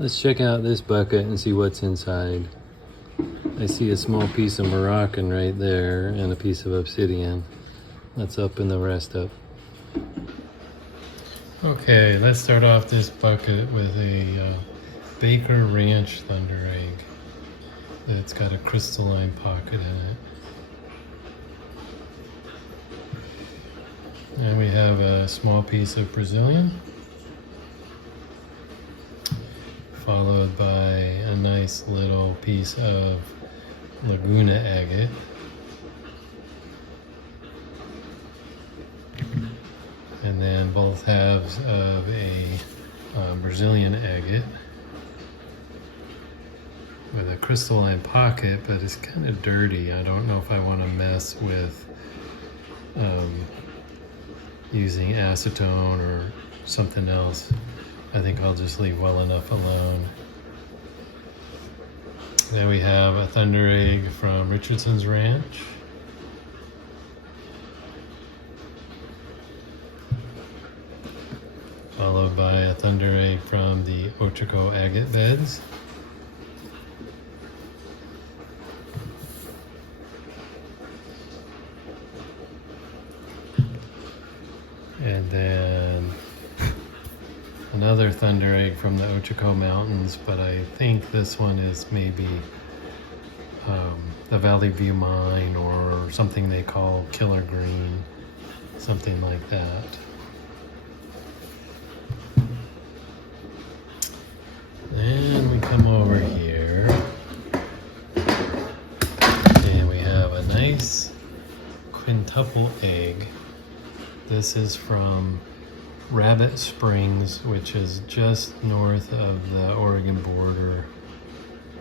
Let's check out this bucket and see what's inside. I see a small piece of Moroccan right there and a piece of obsidian. Let's open the rest up. Okay, let's start off this bucket with a Baker Ranch Thunder Egg. It's got a crystalline pocket in it. And we have a small piece of Brazilian, followed by a nice little piece of Laguna Agate. And then both halves of a Brazilian agate with a crystalline pocket, but it's kind of dirty. I don't know if I want to mess with using acetone or something else. I think I'll just leave well enough alone. Then we have a Thunder Egg from Richardson's Ranch. Followed by a Thunder Egg from the Ochako Agate Beds. And then another Thunder Egg from the Ochako Mountains, but I think this one is maybe the Valley View Mine or something they call Killer Green, something like that. Then we come over here and we have a nice quintuple egg. This is from Rabbit Springs, which is just north of the Oregon border.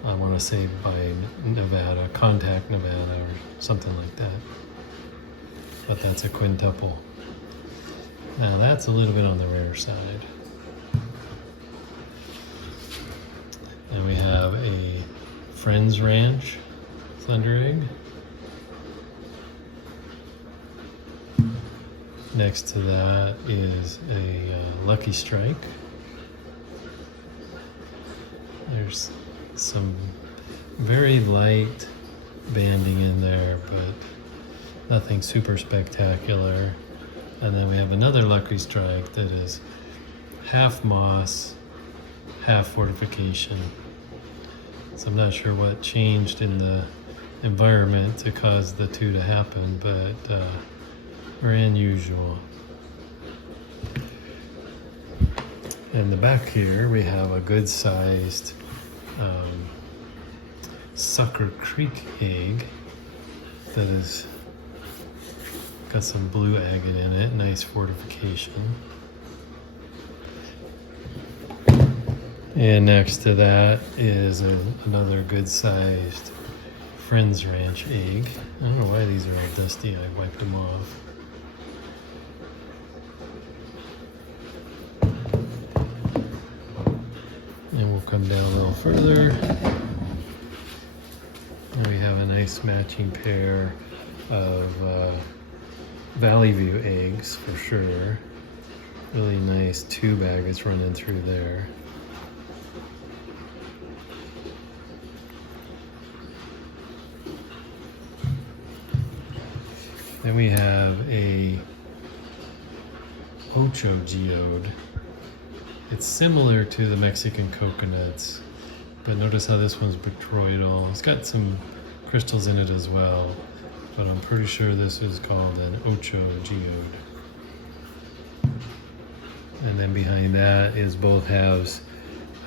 I want to say by Nevada, Contact, Nevada, or something like that. But that's a quintuple. Now that's a little bit on the rare side. And we have a Friends Ranch Thunder Egg. Next to that is a Lucky Strike. There's some very light banding in there, but nothing super spectacular. And then we have another Lucky Strike that is half moss, half fortification. So I'm not sure what changed in the environment to cause the two to happen, but very unusual. In the back here we have a good sized Sucker Creek egg that is got some blue agate in it, nice fortification. And next to that is another good sized Friends Ranch egg. I don't know why these are all dusty, I wiped them off. And we'll come down a little further. And we have a nice matching pair of Valley View eggs for sure. Really nice tube agates running through there. Then we have a Ocho geode. It's similar to the Mexican coconuts, but notice how this one's botryoidal. It's got some crystals in it as well, but I'm pretty sure this is called an Ocho geode. And then behind that is both halves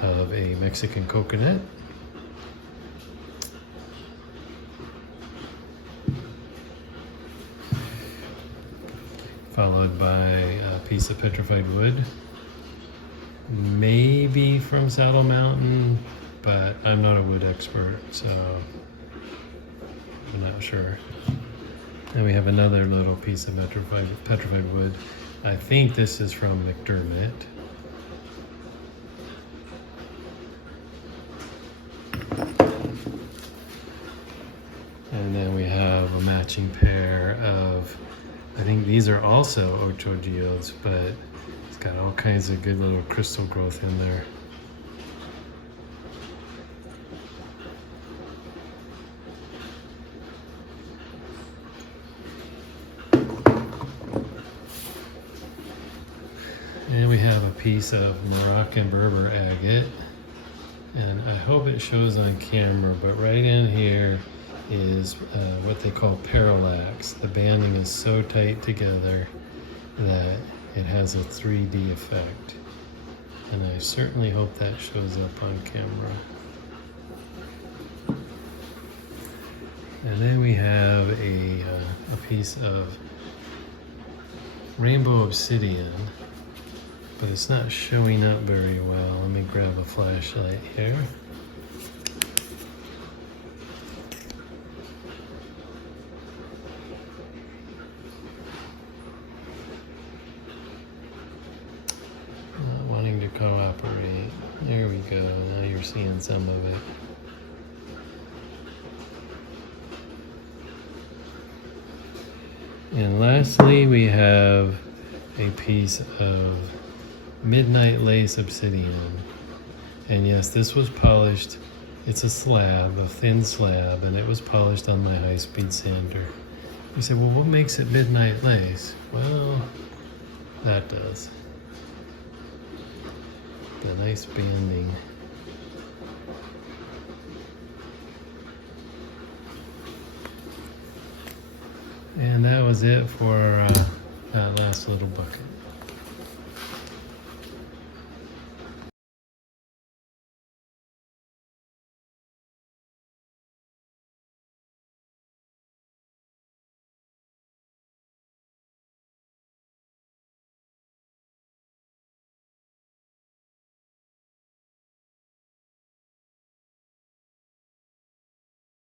of a Mexican coconut. Followed by a piece of petrified wood. Maybe from Saddle Mountain, but I'm not a wood expert, so I'm not sure. And we have another little piece of petrified wood. I think this is from McDermott. And then we have a matching pair of, I think these are also Ocho geodes, but it's got all kinds of good little crystal growth in there. piece of Moroccan Berber agate, and I hope it shows on camera, but right in here is what they call parallax. The banding is so tight together that it has a 3D effect, and I certainly hope that shows up on camera. And then we have a piece of rainbow obsidian, but it's not showing up very well. Let me grab a flashlight here. Not wanting to cooperate. There we go. Now you're seeing some of it. And lastly, we have a piece of midnight lace obsidian. And yes, this was polished. It's a slab, a thin slab, and it was polished on my high-speed sander. You say, well, what makes it midnight lace? Well, that does. The nice banding. And that was it for that last little bucket.